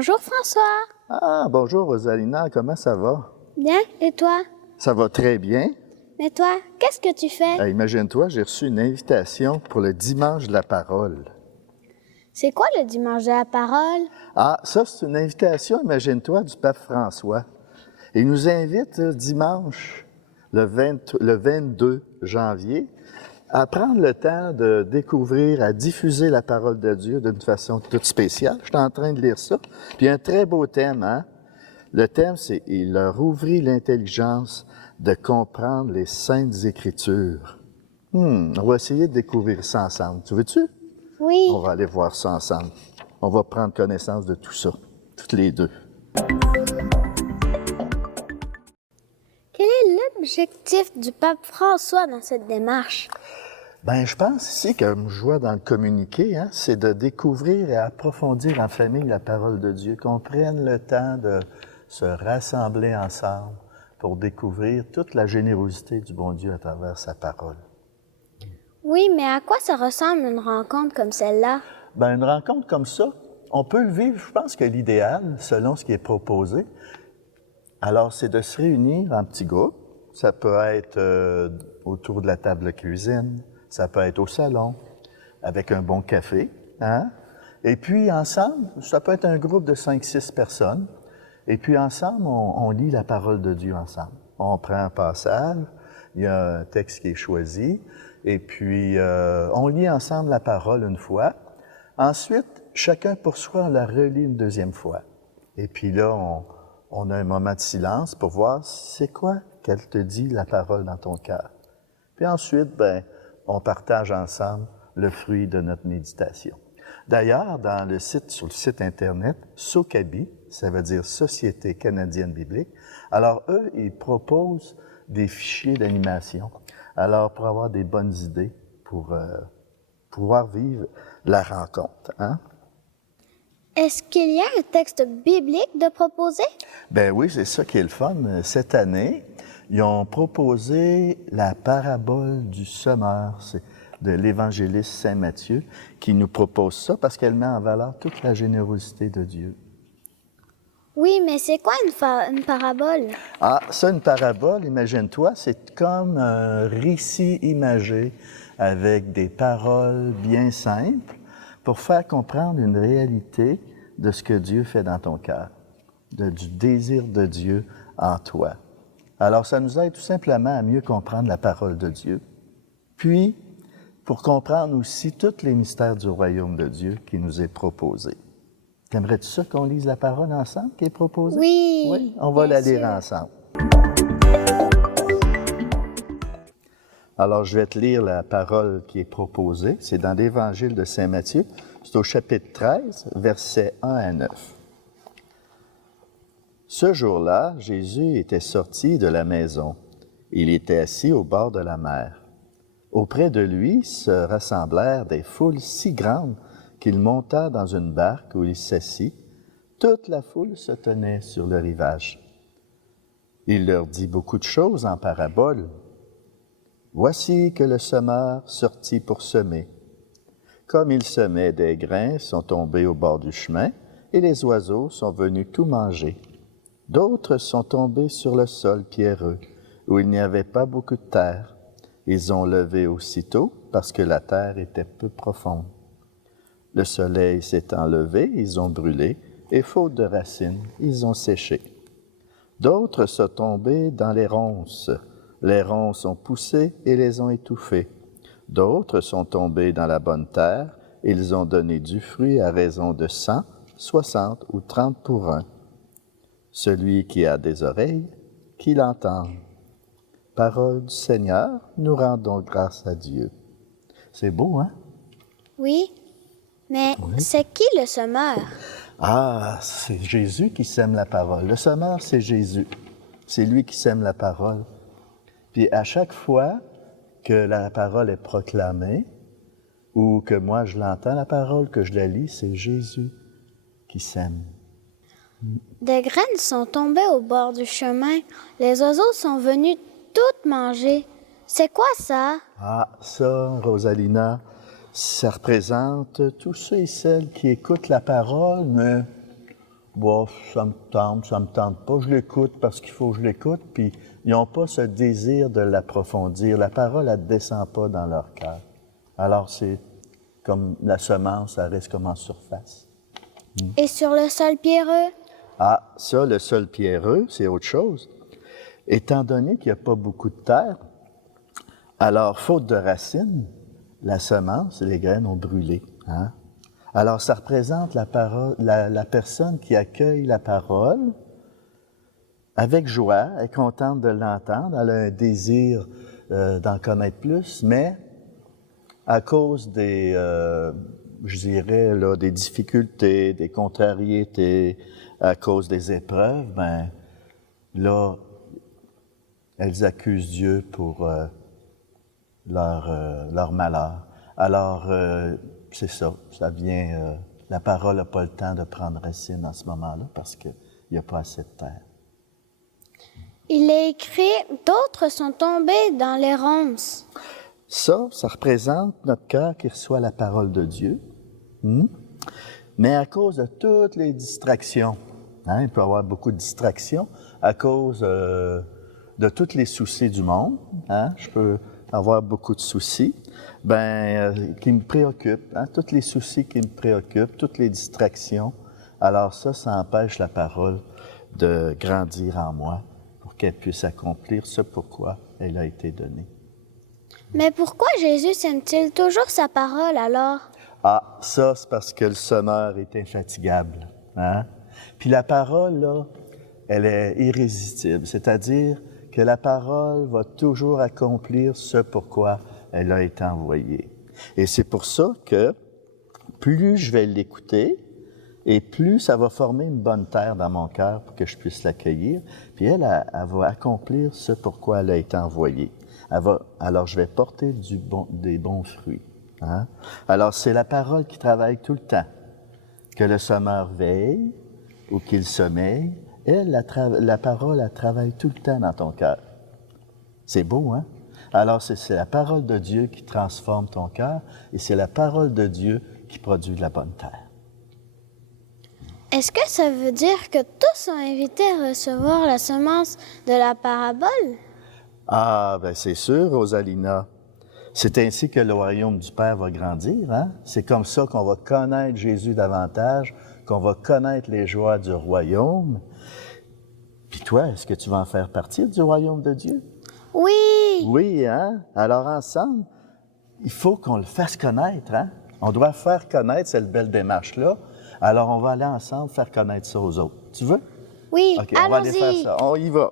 Bonjour François. Ah, bonjour Rosalina, comment ça va? Bien, et toi? Ça va très bien. Mais toi, qu'est-ce que tu fais? Imagine-toi, j'ai reçu une invitation pour le dimanche de la parole. C'est quoi le dimanche de la parole? Ah, ça c'est une invitation, imagine-toi, du pape François. Il nous invite dimanche, le 22 janvier, à prendre le temps de découvrir, à diffuser la parole de Dieu d'une façon toute spéciale. Je suis en train de lire ça. Puis un très beau thème, hein? Le thème, c'est « Il leur ouvrit l'intelligence de comprendre les saintes Écritures ». On va essayer de découvrir ça ensemble. Tu veux-tu? Oui. On va aller voir ça ensemble. On va prendre connaissance de tout ça, toutes les deux. Quel est l'objectif du pape François dans cette démarche? Bien, je pense ici, comme je vois dans le communiqué, c'est de découvrir et approfondir en famille la parole de Dieu, qu'on prenne le temps de se rassembler ensemble pour découvrir toute la générosité du bon Dieu à travers sa parole. Oui, mais à quoi ça ressemble une rencontre comme celle-là? Bien, une rencontre comme ça, on peut le vivre, je pense que l'idéal, selon ce qui est proposé, alors c'est de se réunir en petits groupes. Ça peut être autour de la table de cuisine, ça peut être au salon, avec un bon café, hein? Et puis ensemble, ça peut être un groupe de 5-6 personnes, et puis ensemble, on lit la parole de Dieu ensemble. On prend un passage, il y a un texte qui est choisi, et puis on lit ensemble la parole une fois. Ensuite, chacun pour soi, on la relit une deuxième fois. Et puis là, on a un moment de silence pour voir c'est quoi qu'elle te dit, la parole dans ton cœur. Puis ensuite, on partage ensemble le fruit de notre méditation. D'ailleurs, sur le site Internet, SOCABI, ça veut dire Société canadienne biblique, alors eux, ils proposent des fichiers d'animation. Alors, pour avoir des bonnes idées, pour pouvoir vivre la rencontre, hein? Est-ce qu'il y a un texte biblique de proposer? Ben oui, c'est ça qui est le fun. Cette année, ils ont proposé la parabole du semeur. C'est de l'évangéliste Saint Matthieu qui nous propose ça parce qu'elle met en valeur toute la générosité de Dieu. Oui, mais c'est quoi une parabole? Ah, ça, une parabole, imagine-toi, c'est comme un récit imagé avec des paroles bien simples pour faire comprendre une réalité de ce que Dieu fait dans ton cœur, du désir de Dieu en toi. Alors, ça nous aide tout simplement à mieux comprendre la parole de Dieu, puis pour comprendre aussi tous les mystères du royaume de Dieu qui nous est proposé. T'aimerais-tu ça qu'on lise la parole ensemble qui est proposée? Oui, on va bien la lire sûr. ensemble. Alors, je vais te lire la parole qui est proposée. C'est dans l'Évangile de Saint Matthieu. C'est au chapitre 13, versets 1 à 9. Ce jour-là, Jésus était sorti de la maison. Il était assis au bord de la mer. Auprès de lui se rassemblèrent des foules si grandes qu'il monta dans une barque où il s'assit. Toute la foule se tenait sur le rivage. Il leur dit beaucoup de choses en parabole. Voici que le semeur sortit pour semer. Comme il semait, des grains sont tombés au bord du chemin, et les oiseaux sont venus tout manger. D'autres sont tombés sur le sol pierreux, où il n'y avait pas beaucoup de terre. Ils ont levé aussitôt, parce que la terre était peu profonde. Le soleil s'étant levé, ils ont brûlé, et faute de racines, ils ont séché. D'autres sont tombés dans les ronces. Les ronces ont poussé et les ont étouffés. D'autres sont tombés dans la bonne terre. Ils ont donné du fruit à raison de 100, 60 ou 30 pour un. Celui qui a des oreilles, qu'il entende. Parole du Seigneur, nous rendons grâce à Dieu. C'est beau, hein? Oui, mais c'est qui le semeur? Ah, c'est Jésus qui sème la parole. Le semeur, c'est Jésus. C'est lui qui sème la parole. Puis à chaque fois que la parole est proclamée, ou que moi je l'entends, la parole, que je la lis, c'est Jésus qui sème. Des graines sont tombées au bord du chemin. Les oiseaux sont venus toutes manger. C'est quoi ça? Ah, ça, Rosalina, ça représente tous ceux et celles qui écoutent la parole, mais Bof, ça me tente pas, je l'écoute parce qu'il faut que je l'écoute, puis ils n'ont pas ce désir de l'approfondir. La parole, elle ne descend pas dans leur cœur. Alors, c'est comme la semence, elle reste comme en surface. Et sur le sol pierreux? Ah, ça, le sol pierreux, c'est autre chose. Étant donné qu'il n'y a pas beaucoup de terre, alors, faute de racines, la semence et les graines ont brûlé. Hein? Alors, ça représente la personne qui accueille la parole avec joie, elle est contente de l'entendre, elle a un désir d'en connaître plus, mais à cause des, je dirais, là, des difficultés, des contrariétés, à cause des épreuves, ben là, elles accusent Dieu pour leur malheur. Alors, c'est ça, ça vient, la parole n'a pas le temps de prendre racine en ce moment-là parce qu'il n'y a pas assez de terre. Il est écrit, d'autres sont tombés dans les ronces. Ça représente notre cœur qui reçoit la parole de Dieu. Mais à cause de toutes les distractions, hein, il peut y avoir beaucoup de distractions, à cause de tous les soucis du monde, hein, je peux avoir beaucoup de soucis, qui me préoccupent, hein, tous les soucis qui me préoccupent, toutes les distractions. Alors ça empêche la parole de grandir en moi pour qu'elle puisse accomplir ce pourquoi elle a été donnée. Mais pourquoi Jésus sème-t-il toujours sa parole alors? Ah, ça, c'est parce que le semeur est infatigable. Hein? Puis la parole, là, elle est irrésistible, c'est-à-dire que la parole va toujours accomplir ce pourquoi elle a été envoyée. Et c'est pour ça que plus je vais l'écouter, et plus ça va former une bonne terre dans mon cœur pour que je puisse l'accueillir, puis elle va accomplir ce pourquoi elle a été envoyée. Alors je vais porter des bons fruits. Hein? Alors c'est la parole qui travaille tout le temps. Que le semeur veille ou qu'il sommeille, la parole, elle travaille tout le temps dans ton cœur. C'est beau, hein? Alors, c'est la parole de Dieu qui transforme ton cœur et c'est la parole de Dieu qui produit de la bonne terre. Est-ce que ça veut dire que tous sont invités à recevoir la semence de la parabole? Ah, bien c'est sûr, Rosalina. C'est ainsi que le royaume du Père va grandir, hein? C'est comme ça qu'on va connaître Jésus davantage, qu'on va connaître les joies du royaume. Puis toi, est-ce que tu vas en faire partie du royaume de Dieu? Oui! Oui, hein? Alors ensemble, il faut qu'on le fasse connaître, hein? On doit faire connaître cette belle démarche-là. Alors on va aller ensemble faire connaître ça aux autres. Tu veux? Oui, OK, on va aller faire ça. On y va.